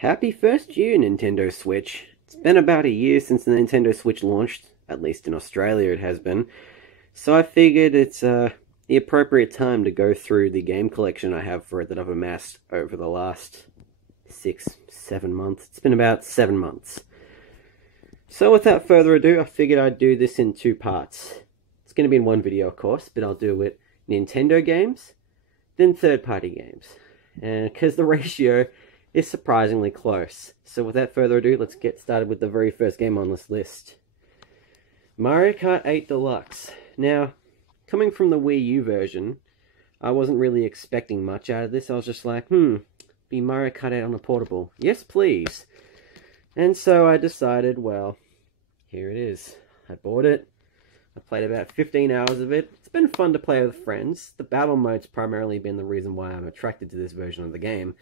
Happy first year, Nintendo Switch. It's been about a year since the Nintendo Switch launched, at least in Australia it has been. So I figured it's the appropriate time to go through the game collection I have for it that I've amassed over the last 6, 7 months. It's been about 7 months. So without further ado, I figured I'd do this in two parts. It's going to be in one video, of course, but I'll do it Nintendo games, then third-party games. And because the ratio is surprisingly close. So without further ado, let's get started with the very first game on this list. Mario Kart 8 Deluxe. Now, coming from the Wii U version, I wasn't really expecting much out of this. I was just like, be Mario Kart 8 on a portable. Yes, please. And so I decided, well, here it is. I bought it. I played about 15 hours of it. It's been fun to play with friends. The battle mode's primarily been the reason why I'm attracted to this version of the game.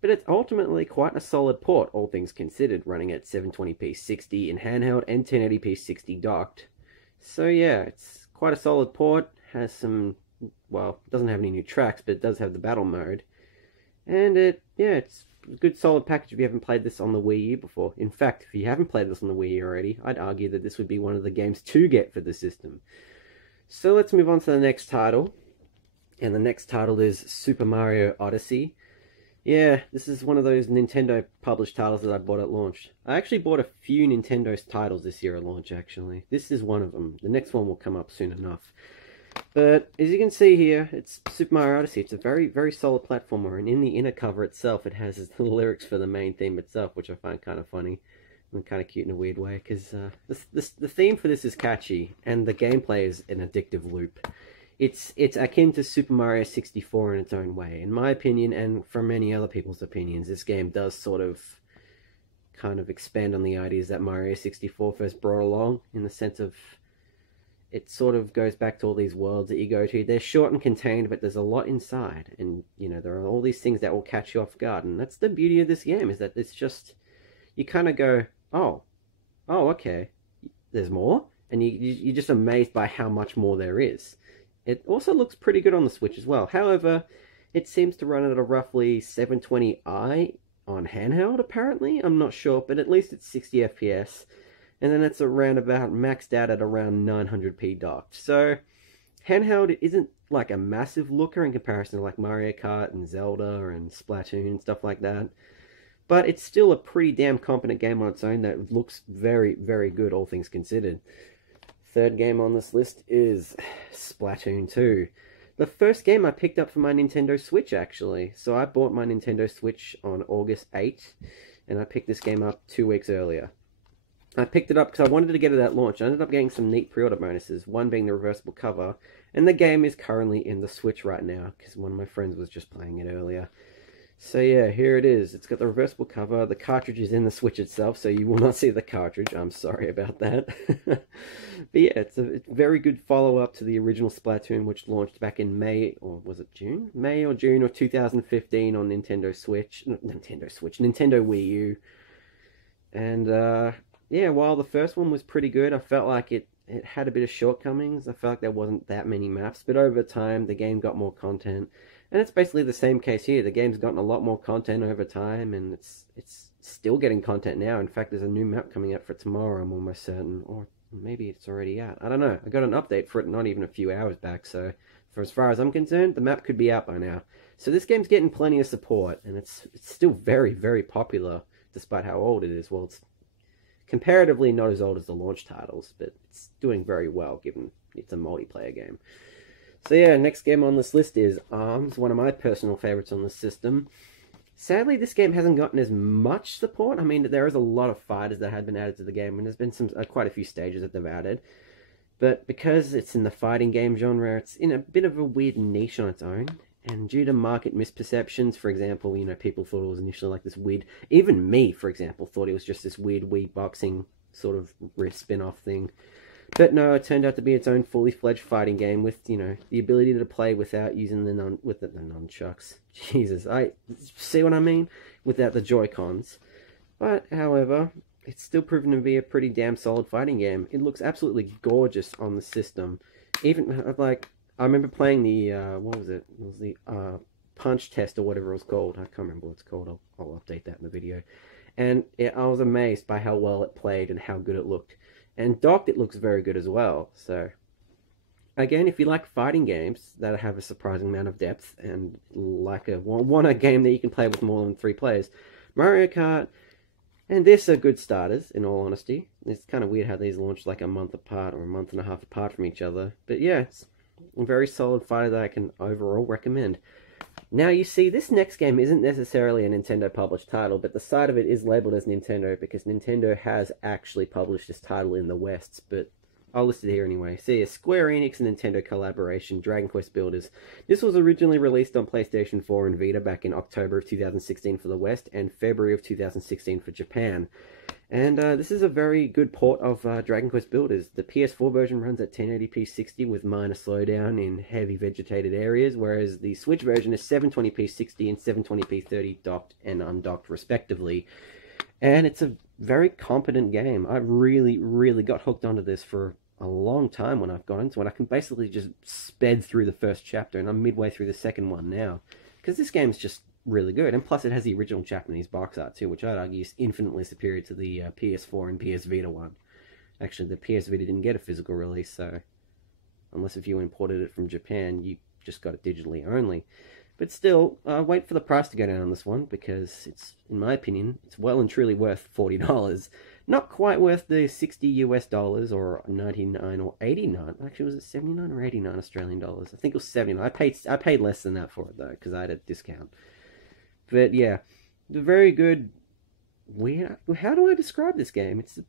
But it's ultimately quite a solid port, all things considered, running at 720p 60 in handheld and 1080p 60 docked. So yeah, it's quite a solid port. Has some, well, it doesn't have any new tracks, but it does have the battle mode. And it's a good solid package if you haven't played this on the Wii U before. In fact, if you haven't played this on the Wii U already, I'd argue that this would be one of the games to get for the system. So let's move on to the next title. And the next title is Super Mario Odyssey. Yeah, this is one of those Nintendo published titles that I bought at launch. I actually bought a few Nintendo's titles this year at launch, actually. This is one of them. The next one will come up soon enough. But as you can see here, it's Super Mario Odyssey. It's a very, very solid platformer, and in the inner cover itself, it has the lyrics for the main theme itself, which I find kind of funny and kind of cute in a weird way, because the theme for this is catchy, and the gameplay is an addictive loop. It's akin to Super Mario 64 in its own way. In my opinion, and from many other people's opinions, this game does sort of kind of expand on the ideas that Mario 64 first brought along, in the sense of it sort of goes back to all these worlds that you go to. They're short and contained, but there's a lot inside, and you know, there are all these things that will catch you off guard, and that's the beauty of this game, is that it's just, you kind of go, oh, okay, there's more, and you're just amazed by how much more there is. It also looks pretty good on the Switch as well. However, it seems to run at a roughly 720i on handheld, apparently. I'm not sure, but at least it's 60 FPS. And then it's around about maxed out at around 900p docked. So, handheld isn't like a massive looker in comparison to like Mario Kart and Zelda and Splatoon and stuff like that. But it's still a pretty damn competent game on its own that looks very, very good, all things considered. Third game on this list is Splatoon 2. The first game I picked up for my Nintendo Switch, actually. So I bought my Nintendo Switch on August 8th, and I picked this game up 2 weeks earlier. I picked it up because I wanted to get it at launch. I ended up getting some neat pre-order bonuses, one being the reversible cover, and the game is currently in the Switch right now, because one of my friends was just playing it earlier. So yeah, here it is. It's got the reversible cover. The cartridge is in the Switch itself, so you will not see the cartridge. I'm sorry about that. But yeah, it's a very good follow-up to the original Splatoon, which launched back in May, or was it June? May or June of 2015 on Nintendo Wii U. And yeah, while the first one was pretty good, I felt like it had a bit of shortcomings. I felt like there wasn't that many maps, but over time, the game got more content. And it's basically the same case here. The game's gotten a lot more content over time, and it's still getting content now. In fact, there's a new map coming out for tomorrow, I'm almost certain. Or maybe it's already out. I don't know. I got an update for it not even a few hours back, so for as far as I'm concerned, the map could be out by now. So this game's getting plenty of support, and it's still very, very popular, despite how old it is. Well, it's comparatively not as old as the launch titles, but it's doing very well, given it's a multiplayer game. So yeah, next game on this list is ARMS, one of my personal favorites on the system. Sadly, this game hasn't gotten as much support. I mean, there is a lot of fighters that have been added to the game, and there's been quite a few stages that they've added. But because it's in the fighting game genre, it's in a bit of a weird niche on its own. And due to market misperceptions, for example, you know, people thought it was initially like this weird... Even me, for example, thought it was just this weird Wii boxing sort of spin-off thing. But no, it turned out to be its own fully fledged fighting game with, you know, the ability to play without using the nunchucks. Jesus, I see what I mean? Without the Joy-Cons. But, however, it's still proven to be a pretty damn solid fighting game. It looks absolutely gorgeous on the system. Even, like, I remember playing the, what was it? It was the punch test or whatever it was called. I can't remember what it's called. I'll update that in the video. And I was amazed by how well it played and how good it looked. And docked, it looks very good as well. So, again, if you like fighting games that have a surprising amount of depth and like want a game that you can play with more than 3 players, Mario Kart and this are good starters, in all honesty. It's kind of weird how these launched like a month apart or a month and a half apart from each other. But yeah, it's a very solid fighter that I can overall recommend. Now, you see, this next game isn't necessarily a Nintendo published title, but the side of it is labeled as Nintendo because Nintendo has actually published this title in the West, but I'll list it here anyway. See, a Square Enix and Nintendo collaboration, Dragon Quest Builders. This was originally released on PlayStation 4 and Vita back in October of 2016 for the West and February of 2016 for Japan. And this is a very good port of Dragon Quest Builders. The PS4 version runs at 1080p 60 with minor slowdown in heavy vegetated areas, whereas the Switch version is 720p 60 and 720p 30 docked and undocked respectively. And it's a very competent game. I really, really got hooked onto this for a long time when I've got into it. I can basically just sped through the first chapter, and I'm midway through the second one now. Because this game's just really good, and plus it has the original Japanese box art too, which I'd argue is infinitely superior to the PS4 and PS Vita one. Actually, the PS Vita didn't get a physical release, so unless if you imported it from Japan, you just got it digitally only. But still, wait for the price to go down on this one, because it's, in my opinion, it's well and truly worth $40. Not quite worth the $60 US or 99 or 89. Actually, was it 79 or 89 Australian dollars? I think it was 79. I paid less than that for it though, because I had a discount. But yeah, very good. How do I describe this game? It's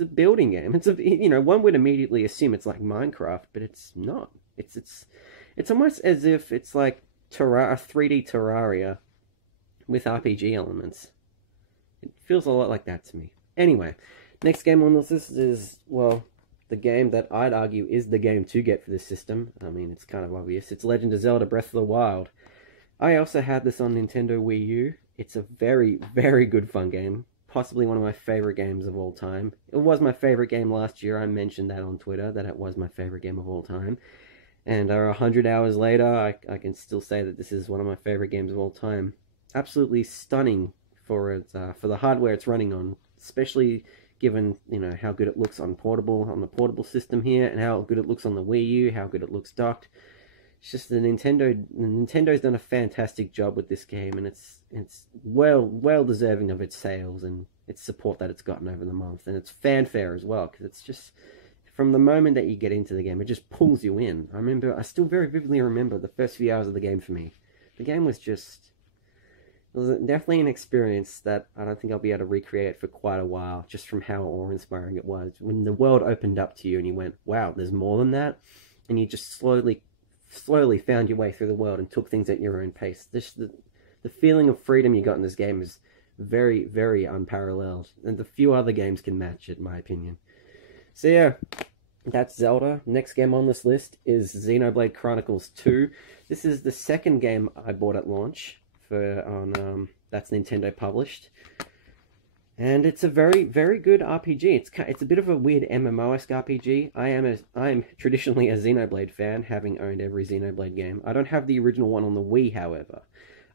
a building game. One would immediately assume it's like Minecraft, but it's not. It's almost as if it's like a 3D Terraria with RPG elements. It feels a lot like that to me. Anyway, next game on this list is, well, the game that I'd argue is the game to get for this system. I mean, it's kind of obvious. It's Legend of Zelda Breath of the Wild. I also had this on Nintendo Wii U. It's a very, very good fun game. Possibly one of my favorite games of all time. It was my favorite game last year. I mentioned that on Twitter, that it was my favorite game of all time. And 100 hours later, I can still say that this is one of my favorite games of all time. Absolutely stunning for the hardware it's running on, especially given how good it looks on the portable system here, and how good it looks on the Wii U, how good it looks docked. It's just Nintendo's done a fantastic job with this game, and it's well deserving of its sales and its support that it's gotten over the month, and its fanfare as well, because it's just, from the moment that you get into the game, it just pulls you in. I still very vividly remember the first few hours of the game for me. The game was it was definitely an experience that I don't think I'll be able to recreate for quite a while, just from how awe-inspiring it was. When the world opened up to you and you went, wow, there's more than that, and you just slowly found your way through the world and took things at your own pace. The feeling of freedom you got in this game is very, very unparalleled, and the few other games can match it, in my opinion. So yeah, that's Zelda. Next game on this list is Xenoblade Chronicles 2. This is the second game I bought at launch that's Nintendo published. And it's a very, very good RPG. It's a bit of a weird MMO-esque RPG. I am traditionally a Xenoblade fan, having owned every Xenoblade game. I don't have the original one on the Wii, however.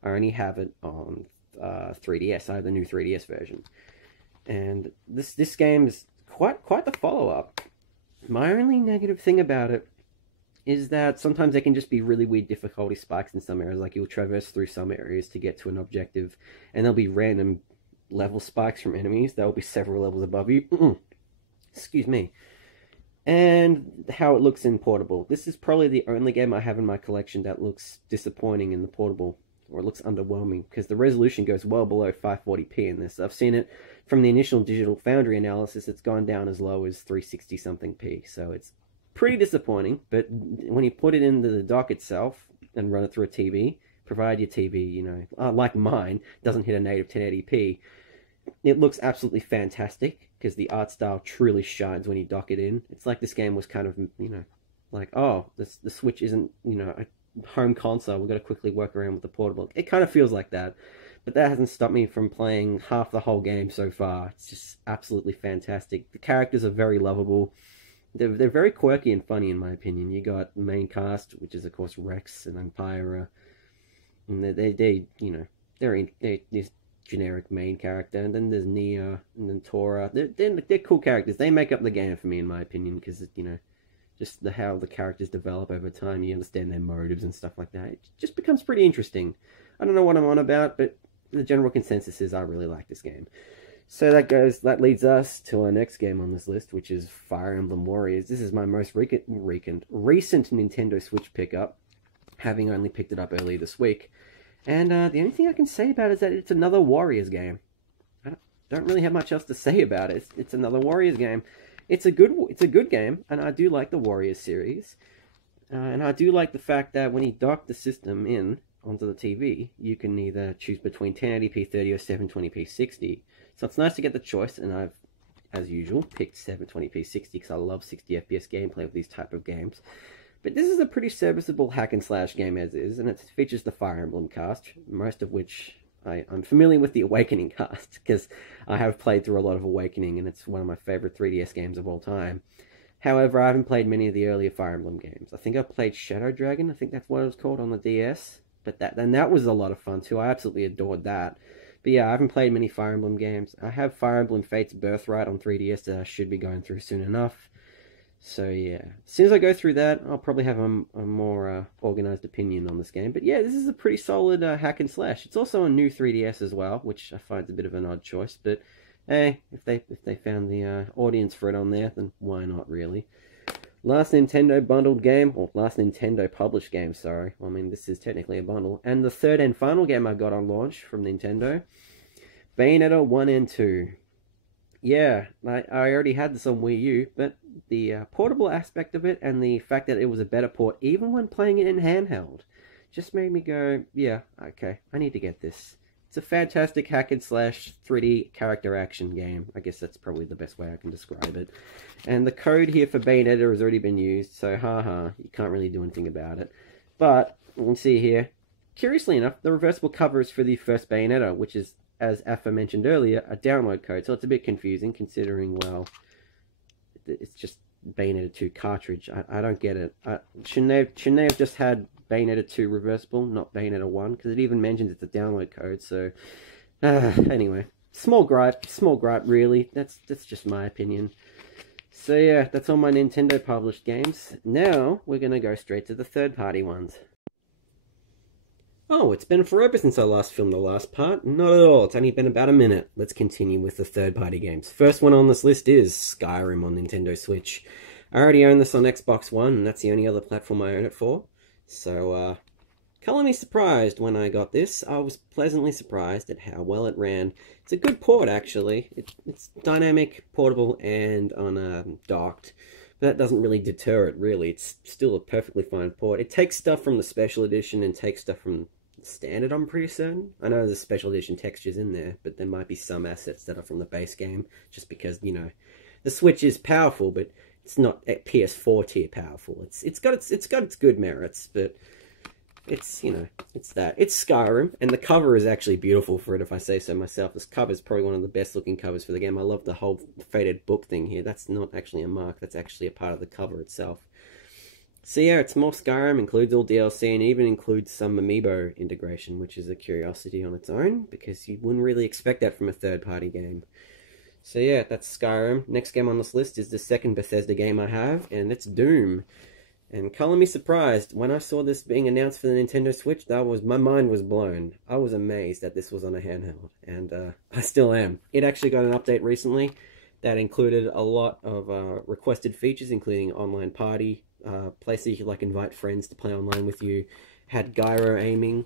I only have it on 3DS. I have the new 3DS version. And this game is quite the follow-up. My only negative thing about it is that sometimes there can just be really weird difficulty spikes in some areas. Like, you'll traverse through some areas to get to an objective, and there'll be random level spikes from enemies that will be several levels above you. Excuse me. And how it looks in portable. This is probably the only game I have in my collection that looks disappointing in the portable, or it looks underwhelming, because the resolution goes well below 540p in this. I've seen it from the initial Digital Foundry analysis. It's gone down as low as 360 something p, so it's pretty disappointing. But when you put it into the dock itself and run it through a TV, provided your TV, like mine, doesn't hit a native 1080p, it looks absolutely fantastic, because the art style truly shines when you dock it in. It's like this game was kind of, like, oh, the Switch isn't, a home console, we've got to quickly work around with the portable. It kind of feels like that, but that hasn't stopped me from playing half the whole game so far. It's just absolutely fantastic. The characters are very lovable. They're very quirky and funny, in my opinion. You got the main cast, which is, of course, Rex and then Pyre. And they're this generic main character, and then there's Nia, and then Tora. They're cool characters. They make up the game for me, in my opinion, because, just how the characters develop over time, you understand their motives and stuff like that. It just becomes pretty interesting. I don't know what I'm on about, but the general consensus is I really like this game. So that leads us to our next game on this list, which is Fire Emblem Warriors. This is my most recent Nintendo Switch pickup, having only picked it up earlier this week. And the only thing I can say about it is that it's another Warriors game. I don't really have much else to say about it. It's another Warriors game. It's a good game, and I do like the Warriors series. And I do like the fact that when you dock the system in onto the TV, you can either choose between 1080p 30 or 720p 60. So it's nice to get the choice, and I've, as usual, picked 720p 60 because I love 60 FPS gameplay with these type of games. But this is a pretty serviceable hack and slash game as is, and it features the Fire Emblem cast, most of which I'm familiar with the Awakening cast, because I have played through a lot of Awakening, and it's one of my favorite 3DS games of all time. However, I haven't played many of the earlier Fire Emblem games. I think I played Shadow Dragon, I think that's what it was called on the DS, but that was a lot of fun too. I absolutely adored that. But yeah, I haven't played many Fire Emblem games. I have Fire Emblem Fate's Birthright on 3DS that I should be going through soon enough. So yeah, as soon as I go through that, I'll probably have a more organized opinion on this game. But yeah, this is a pretty solid hack and slash. It's also a new 3DS as well, which I find a bit of an odd choice. But hey, if they found the audience for it on there, then why not, really? Last Nintendo bundled game, or last Nintendo published game, sorry. Well, I mean, this is technically a bundle. And the third and final game I got on launch from Nintendo, Bayonetta 1 and 2. Yeah, I already had this on Wii U, but the portable aspect of it and the fact that it was a better port, even when playing it in handheld, just made me go, yeah, okay, I need to get this. It's a fantastic hack and slash 3D character action game. I guess that's probably the best way I can describe it. And the code here for Bayonetta has already been used, so haha, you can't really do anything about it. But, you can see here, curiously enough, the reversible cover is for the first Bayonetta, which is, as Afa mentioned earlier, a download code, so it's a bit confusing considering, well, it's just Bayonetta 2 cartridge. I don't get it. Shouldn't they have just had Bayonetta 2 reversible, not Bayonetta 1? Because it even mentions it's a download code, so... anyway, small gripe really. That's just my opinion. So yeah, that's all my Nintendo published games. Now, we're going to go straight to the third-party ones. Oh, it's been forever since I last filmed the last part. Not at all, it's only been about a minute. Let's continue with the third-party games. First one on this list is Skyrim on Nintendo Switch. I already own this on Xbox One, and that's the only other platform I own it for. So, color me surprised when I got this. I was pleasantly surprised at how well it ran. It's a good port, actually. It's dynamic, portable, and docked. But that doesn't really deter it, really. It's still a perfectly fine port. It takes stuff from the Special Edition and takes stuff from the Standard, I'm pretty certain. I know there's Special Edition textures in there, but there might be some assets that are from the base game, just because, the Switch is powerful, but it's not at PS4 tier powerful. It's got its good merits, but it's that. It's Skyrim, and the cover is actually beautiful for it, if I say so myself. This cover is probably one of the best looking covers for the game. I love the whole faded book thing here. That's not actually a mark, that's actually a part of the cover itself. So yeah, it's more Skyrim, includes all DLC, and even includes some amiibo integration, which is a curiosity on its own, because you wouldn't really expect that from a third-party game. So yeah, that's Skyrim. Next game on this list is the second Bethesda game I have, and it's Doom. And color me surprised, when I saw this being announced for the Nintendo Switch, my mind was blown. I was amazed that this was on a handheld, and I still am. It actually got an update recently that included a lot of requested features, including online party, place that you could invite friends to play online with you, had gyro aiming.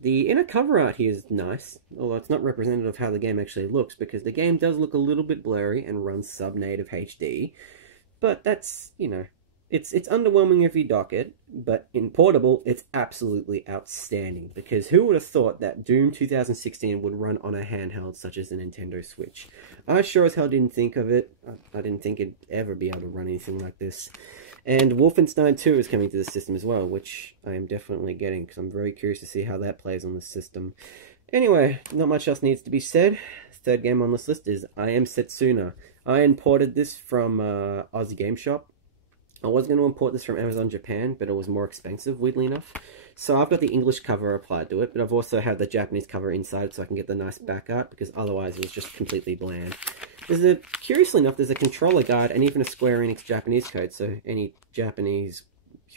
The inner cover art here is nice, although it's not representative of how the game actually looks, because the game does look a little bit blurry and runs sub-native HD, but that's, it's underwhelming if you dock it, but in portable, it's absolutely outstanding, because who would have thought that Doom 2016 would run on a handheld such as the Nintendo Switch? I sure as hell didn't think of it. I didn't think it'd ever be able to run anything like this. And Wolfenstein 2 is coming to the system as well, which I am definitely getting, because I'm very curious to see how that plays on the system. Anyway, not much else needs to be said. Third game on this list is Am Setsuna. I imported this from Aussie Game Shop. I was going to import this from Amazon Japan, but it was more expensive, weirdly enough. So I've got the English cover applied to it, but I've also had the Japanese cover inside so I can get the nice back art, because otherwise it was just completely bland. Curiously enough, there's a controller guide and even a Square Enix Japanese code, so any Japanese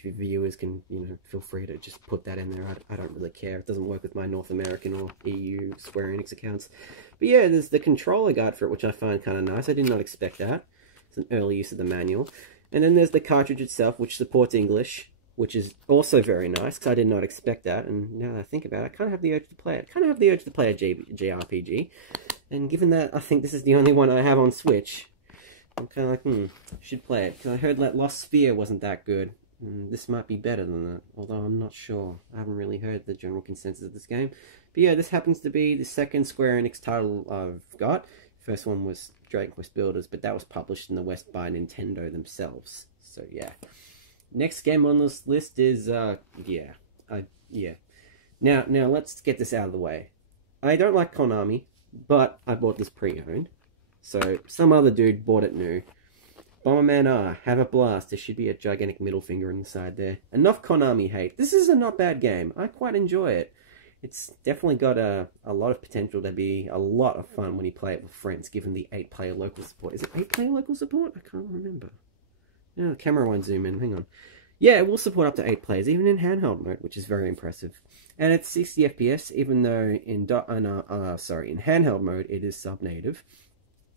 viewers can, feel free to just put that in there. I don't really care. It doesn't work with my North American or EU Square Enix accounts. But yeah, there's the controller guide for it, which I find kind of nice. I did not expect that. It's an early use of the manual. And then there's the cartridge itself, which supports English, which is also very nice, because I did not expect that. And now that I think about it, I kind of have the urge to play it. I kind of have the urge to play a JRPG. And given that I think this is the only one I have on Switch, I'm kind of like, should play it. Because I heard that Lost Sphere wasn't that good. This might be better than that, although I'm not sure. I haven't really heard the general consensus of this game. But yeah, this happens to be the second Square Enix title I've got. First one was Dragon Quest Builders, but that was published in the West by Nintendo themselves. So yeah. Next game on this list is, Now let's get this out of the way. I don't like Konami, but I bought this pre-owned. So some other dude bought it new. Bomberman R, have a blast. There should be a gigantic middle finger on the side there. Enough Konami hate. This is a not bad game. I quite enjoy it. It's definitely got a lot of potential to be a lot of fun when you play it with friends, given the 8-player local support. Is it 8-player local support? I can't remember. No, the camera won't zoom in. Hang on. Yeah, it will support up to 8 players, even in handheld mode, which is very impressive. And it's 60 FPS, even though in handheld mode it is sub-native.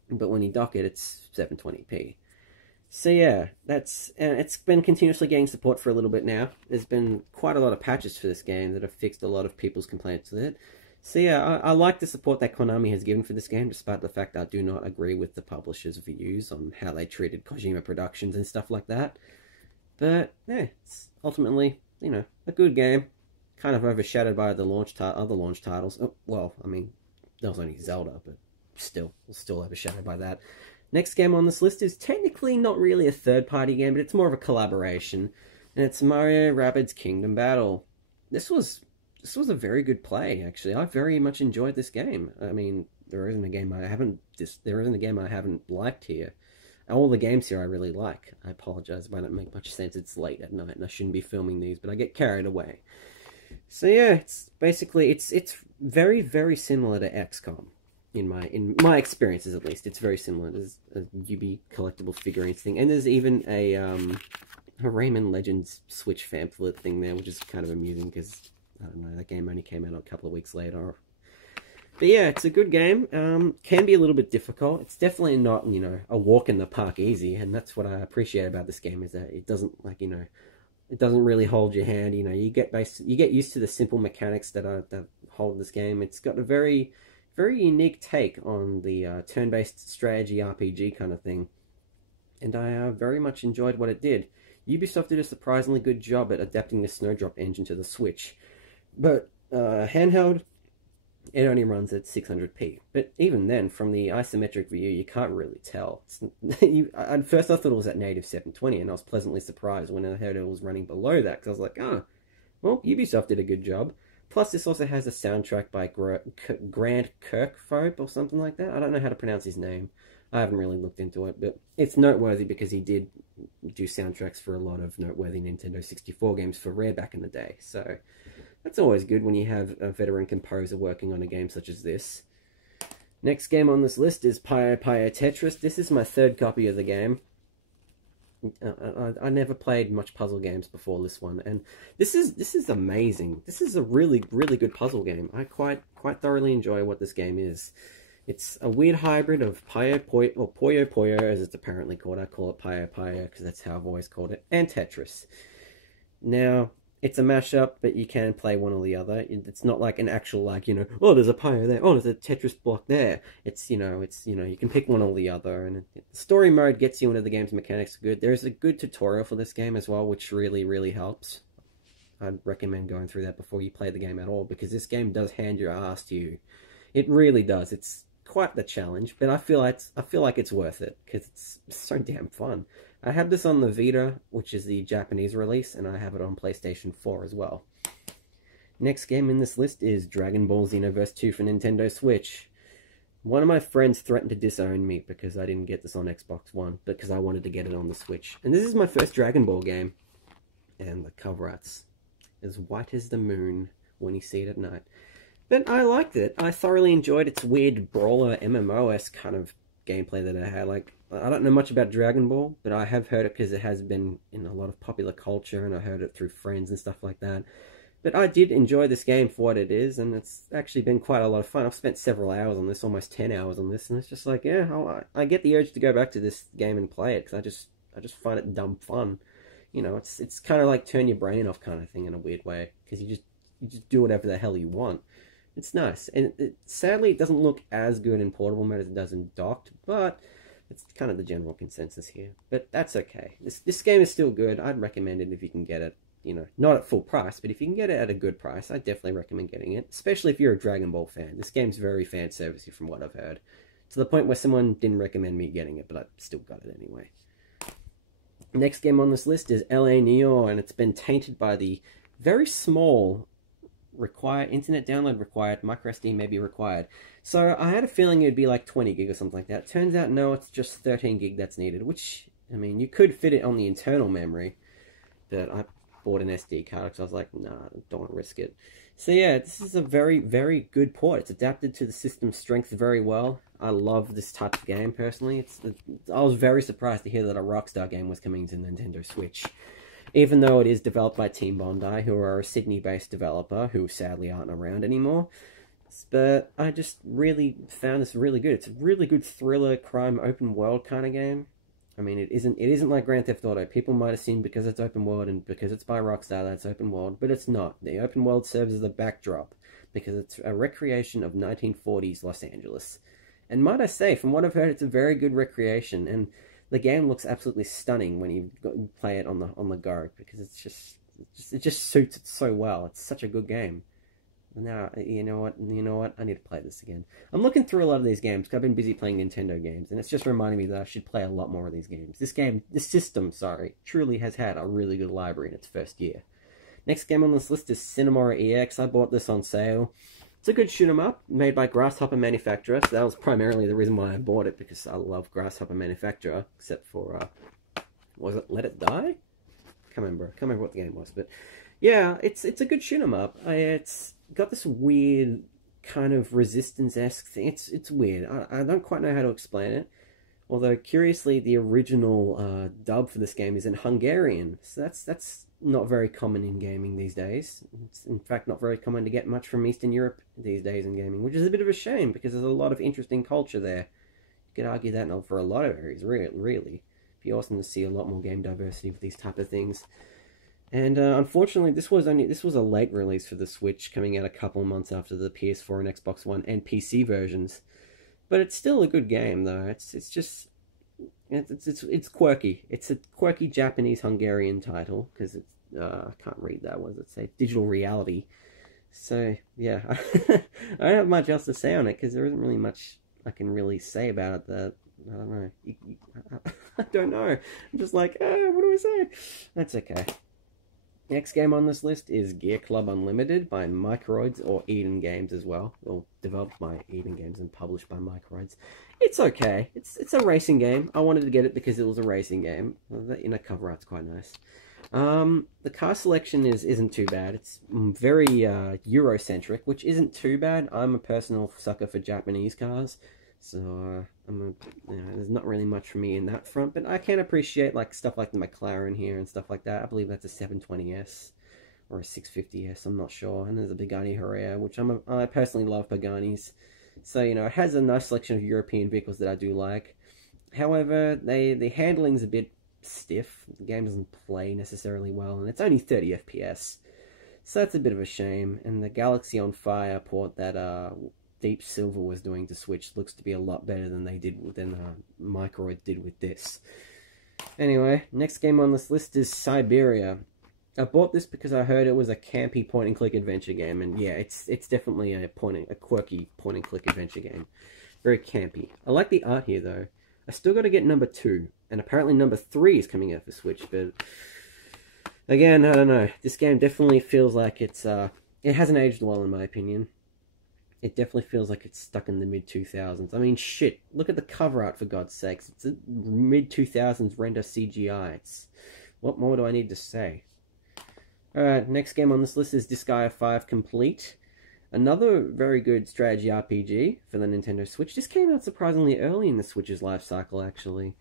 But when you dock it, it's 720p. So yeah, it's been continuously getting support for a little bit now. There's been quite a lot of patches for this game that have fixed a lot of people's complaints with it. So yeah, I like the support that Konami has given for this game, despite the fact that I do not agree with the publisher's views on how they treated Kojima Productions and stuff like that. But yeah, it's ultimately, a good game. Kind of overshadowed by the other launch titles. Oh, well, I mean, that was only Zelda, but still overshadowed by that. Next game on this list is technically not really a third-party game, but it's more of a collaboration, and it's Mario Rabbids Kingdom Battle. This was a very good play, actually. I very much enjoyed this game. I mean, there isn't a game I haven't liked here. All the games here I really like. I apologize if I don't make much sense. It's late at night, and I shouldn't be filming these, but I get carried away. So yeah, it's very, very similar to XCOM. In my experiences, at least, it's very similar. There's a UB collectible figurines thing, and there's even a Rayman Legends Switch pamphlet thing there, which is kind of amusing because I don't know, that game only came out a couple of weeks later. But yeah, it's a good game. Can be a little bit difficult. It's definitely not a walk in the park easy, and that's what I appreciate about this game is that it doesn't it doesn't really hold your hand. You get used to the simple mechanics that hold this game. It's got a very unique take on the turn-based strategy RPG kind of thing, and I very much enjoyed what it did. Ubisoft did a surprisingly good job at adapting the Snowdrop engine to the Switch, but handheld, it only runs at 600p. But even then, from the isometric view, you can't really tell. At first I thought it was at native 720, and I was pleasantly surprised when I heard it was running below that, because I was like, well, Ubisoft did a good job. Plus, this also has a soundtrack by Grant Kirkhope or something like that. I don't know how to pronounce his name. I haven't really looked into it, but it's noteworthy because he did do soundtracks for a lot of noteworthy Nintendo 64 games for Rare back in the day. So that's always good when you have a veteran composer working on a game such as this. Next game on this list is Pyre Tetris. This is my third copy of the game. I never played much puzzle games before this one, and this is amazing. This is a really good puzzle game. I quite thoroughly enjoy what this game is. It's a weird hybrid of Puyo Puyo, as it's apparently called. I call it Pyre because that's how I've always called it, and Tetris. Now, it's a mashup, but you can play one or the other. It's not like an actual, oh, there's a Pyre there, oh, there's a Tetris block there. It's, you can pick one or the other, and the story mode gets you into the game's mechanics good. There's a good tutorial for this game as well, which really helps. I'd recommend going through that before you play the game at all, because this game does hand your ass to you. It really does. It's quite the challenge, but I feel like it's worth it, because it's so damn fun. I have this on the Vita, which is the Japanese release, and I have it on PlayStation 4 as well. Next game in this list is Dragon Ball Xenoverse 2 for Nintendo Switch. One of my friends threatened to disown me because I didn't get this on Xbox One, because I wanted to get it on the Switch. And this is my first Dragon Ball game. And the cover art's as white as the moon when you see it at night. But I liked it. I thoroughly enjoyed its weird brawler MMO-esque kind of gameplay that it had. Like, I don't know much about Dragon Ball, but I have heard it because it has been in a lot of popular culture, and I heard it through friends and stuff like that. But I did enjoy this game for what it is, and it's actually been quite a lot of fun. I've spent several hours on this, almost 10 hours on this, and it's just like, yeah, I get the urge to go back to this game and play it, because I just find it dumb fun. You know, it's kind of like turn your brain off kind of thing in a weird way, because you just do whatever the hell you want. It's nice, and sadly it doesn't look as good in portable mode as it does in docked, but it's kind of the general consensus here. But that's okay. This game is still good. I'd recommend it if you can get it. You know, not at full price, but if you can get it at a good price, I definitely recommend getting it, especially if you're a Dragon Ball fan. This game's very fan servicey from what I've heard, to the point where someone didn't recommend me getting it, but I still got it anyway. Next game on this list is LA Noire, and it's been tainted by the very small internet download required, microSD may be required. So I had a feeling it would be like 20 gig or something like that. Turns out no, it's just 13 gig that's needed, which, I mean, you could fit it on the internal memory, but I bought an SD card because I was like, nah, I don't want to risk it. So yeah, this is a very, very good port. It's adapted to the system's strength very well. I love this type of game, personally. I was very surprised to hear that a Rockstar game was coming to Nintendo Switch. Even though it is developed by Team Bondi, who are a Sydney-based developer, who sadly aren't around anymore. But I just really found this really good. It's a really good thriller, crime, open world kind of game. I mean, it isn't like Grand Theft Auto. People might assume because it's open world and because it's by Rockstar that it's open world, but it's not. The open world serves as a backdrop because it's a recreation of 1940s Los Angeles. And might I say, from what I've heard, it's a very good recreation, and the game looks absolutely stunning when you play it on the go, because it just suits it so well. It's such a good game. Now, you know what? I need to play this again. I'm looking through a lot of these games because I've been busy playing Nintendo games, and it's just reminding me that I should play a lot more of these games. This system, truly has had a really good library in its first year. Next game on this list is Cinemora EX. I bought this on sale. It's a good shoot 'em up made by Grasshopper Manufacturer. So that was primarily the reason why I bought it, because I love Grasshopper Manufacturer, except for was it Let It Die? Can't remember what the game was, but yeah, it's a good shoot 'em up. It's got this weird kind of Resistance-esque thing. It's weird. I don't quite know how to explain it. Although, curiously, the original dub for this game is in Hungarian. So that's not very common in gaming these days. It's, in fact, not very common to get much from Eastern Europe these days in gaming, which is a bit of a shame, because there's a lot of interesting culture there. You could argue that for a lot of areas, really. It'd be awesome to see a lot more game diversity with these type of things. And unfortunately, this was a late release for the Switch, coming out a couple of months after the PS4 and Xbox One and PC versions. But it's still a good game, though. It's quirky. It's a quirky Japanese-Hungarian title, because it's I can't read that. What does it say? Digital reality. So yeah, I don't have much else to say on it, because there isn't really much I can really say about it. That I don't know. I don't know. I'm just like, what do I say? That's okay. Next game on this list is Gear Club Unlimited by Microids, or Eden Games as well. Well, developed by Eden Games and published by Microids. It's okay. It's a racing game. I wanted to get it because it was a racing game. The cover art's quite nice. The car selection isn't too bad. It's very Eurocentric, which isn't too bad. I'm a personal sucker for Japanese cars, so there's not really much for me in that front, but I can appreciate stuff like the McLaren here and stuff like that. I believe that's a 720S or a 650S, I'm not sure. And there's a Pagani Huayra, which I personally love Paganis. So, it has a nice selection of European vehicles that I do like. However, the handling's a bit stiff. The game doesn't play necessarily well, and it's only 30 FPS. So that's a bit of a shame. And the Galaxy on Fire port that Deep Silver was doing to Switch looks to be a lot better than Microid did with this. Anyway, next game on this list is Siberia. I bought this because I heard it was a campy point-and-click adventure game, and yeah, it's definitely a quirky point-and-click adventure game. Very campy. I like the art here, though. I still got to get number 2, and apparently number 3 is coming out for Switch, but again, I don't know. This game definitely feels like it hasn't aged well, in my opinion. It definitely feels like it's stuck in the mid-2000s. I mean, shit, look at the cover art, for God's sakes. It's a mid-2000s render CGI. What more do I need to say? Alright, next game on this list is Disgaea 5 Complete. Another very good strategy RPG for the Nintendo Switch. This came out surprisingly early in the Switch's life cycle, actually.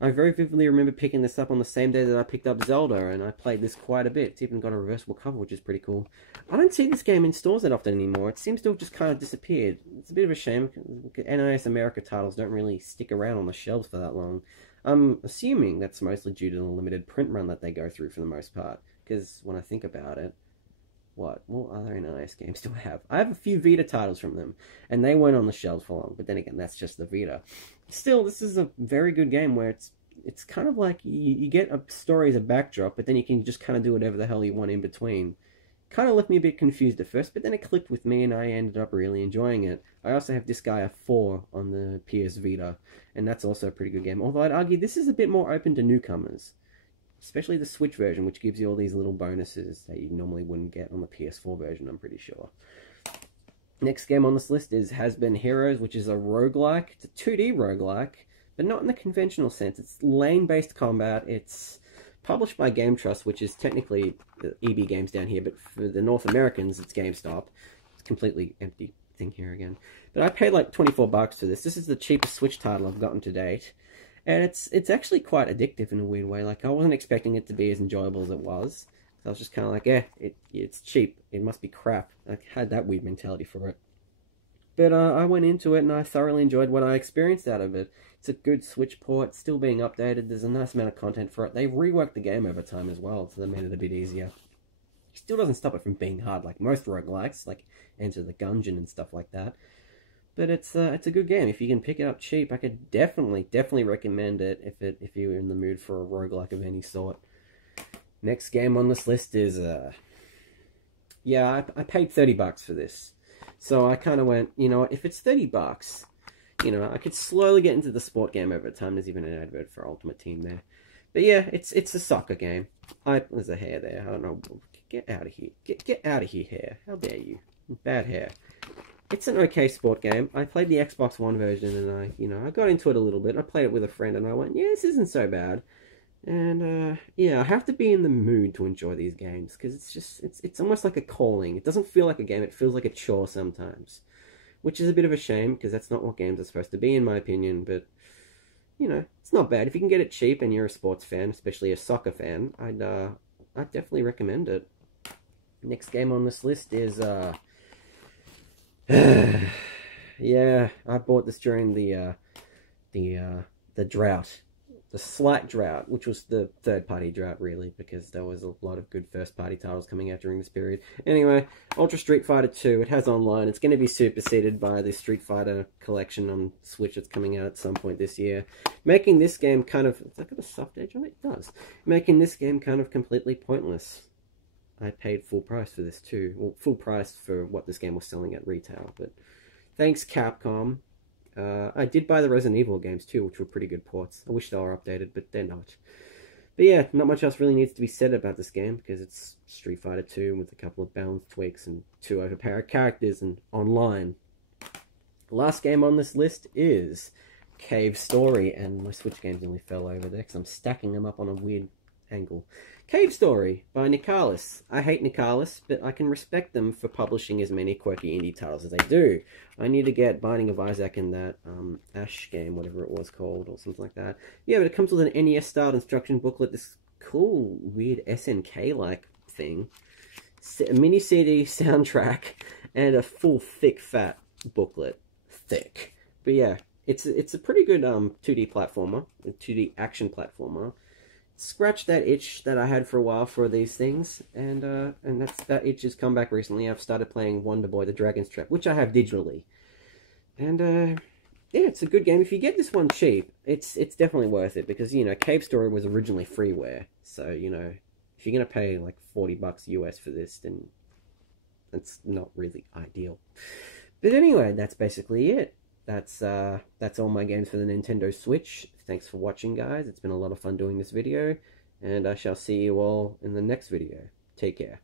I very vividly remember picking this up on the same day that I picked up Zelda, and I played this quite a bit. It's even got a reversible cover, which is pretty cool. I don't see this game in stores that often anymore. It seems to have just kind of disappeared. It's a bit of a shame. NIS America titles don't really stick around on the shelves for that long. I'm assuming that's mostly due to the limited print run that they go through for the most part. Because when I think about it, what other NIS games do I have? I have a few Vita titles from them, and they weren't on the shelves for long. But then again, that's just the Vita. Still, this is a very good game where it's kind of like you get a story as a backdrop, but then you can just kind of do whatever the hell you want in between. Kind of left me a bit confused at first, but then it clicked with me, and I ended up really enjoying it. I also have Disgaea 4 on the PS Vita, and that's also a pretty good game. Although I'd argue this is a bit more open to newcomers. Especially the Switch version, which gives you all these little bonuses that you normally wouldn't get on the PS4 version, I'm pretty sure. Next game on this list is Has Been Heroes, which is a roguelike. It's a 2D roguelike, but not in the conventional sense. It's lane-based combat. It's published by Game Trust, which is technically EB Games down here, but for the North Americans, it's GameStop. It's a completely empty thing here again. But I paid like 24 bucks for this. This is the cheapest Switch title I've gotten to date. And it's actually quite addictive in a weird way. Like, I wasn't expecting it to be as enjoyable as it was. I was just kind of like, it's cheap. It must be crap. I had that weird mentality for it. But I went into it and I thoroughly enjoyed what I experienced out of it. It's a good Switch port, still being updated. There's a nice amount of content for it. They've reworked the game over time as well, so they made it a bit easier. It still doesn't stop it from being hard like most roguelikes, like Enter the Gungeon and stuff like that. But it's a good game. If you can pick it up cheap, I could definitely recommend it if you're in the mood for a roguelike of any sort. Next game on this list is I paid 30 bucks for this. So I kind of went, you know, if it's 30 bucks, you know, I could slowly get into the sport game over time. There's even an advert for Ultimate Team there. But yeah, it's a soccer game. There's a hair there. I don't know. Get out of here. Get out of here, hair. How dare you? Bad hair. It's an okay sport game. I played the Xbox One version and I got into it a little bit. I played it with a friend and I went, yeah, this isn't so bad. And yeah, I have to be in the mood to enjoy these games because it's almost like a calling. It doesn't feel like a game. It feels like a chore sometimes, which is a bit of a shame because that's not what games are supposed to be, in my opinion. But you know, it's not bad if you can get it cheap and you're a sports fan, especially a soccer fan. I'd definitely recommend it. Next game on this list is yeah, I bought this during the drought. The slight drought, which was the third-party drought, really, because there was a lot of good first-party titles coming out during this period. Anyway, Ultra Street Fighter 2, it has online. It's going to be superseded by the Street Fighter collection on Switch that's coming out at some point this year. Making this game kind of... Has that got a soft edge on it? It does. Making this game kind of completely pointless. I paid full price for this, too. Well, full price for what this game was selling at retail, but thanks, Capcom. I did buy the Resident Evil games too, which were pretty good ports. I wish they were updated, but they're not. But yeah, not much else really needs to be said about this game, because it's Street Fighter 2 with a couple of balance tweaks and 2 overpowered characters and online. The last game on this list is Cave Story, and my Switch games nearly fell over there, because I'm stacking them up on a weird angle. Cave Story by Nicalis. I hate Nicalis, but I can respect them for publishing as many quirky indie titles as they do. I need to get Binding of Isaac and that Ash game, whatever it was called, or something like that. Yeah, but it comes with an NES-styled instruction booklet, this cool, weird SNK-like thing, a mini CD soundtrack, and a full, thick, fat booklet. Thick. But yeah, it's a pretty good 2D platformer, a 2D action platformer. Scratched that itch that I had for a while for these things, and that itch has come back recently. I've started playing Wonder Boy: The Dragon's Trap, which I have digitally, and yeah, it's a good game. If you get this one cheap, it's definitely worth it because you know Cave Story was originally freeware, so you know if you're gonna pay like $40 US for this, then that's not really ideal. But anyway, that's basically it. That's all my games for the Nintendo Switch. Thanks for watching, guys. It's been a lot of fun doing this video, and I shall see you all in the next video. Take care.